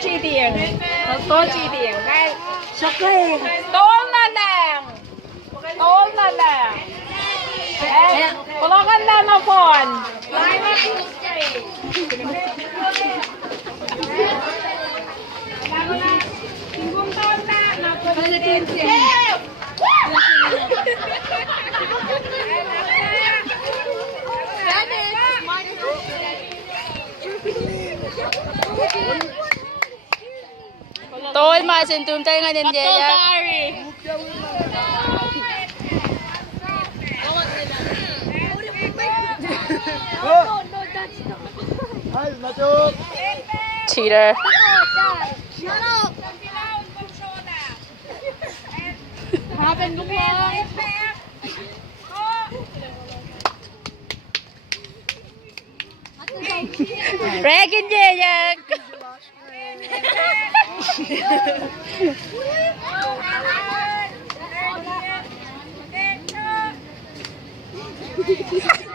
cheating. Don't cheating. Okay. Tol na lang. Tol na lang. Eh, pulakan lang ng phone. Tol, masintum tayo nga din Jaya. Cheater. Regan Jaya. Thank you.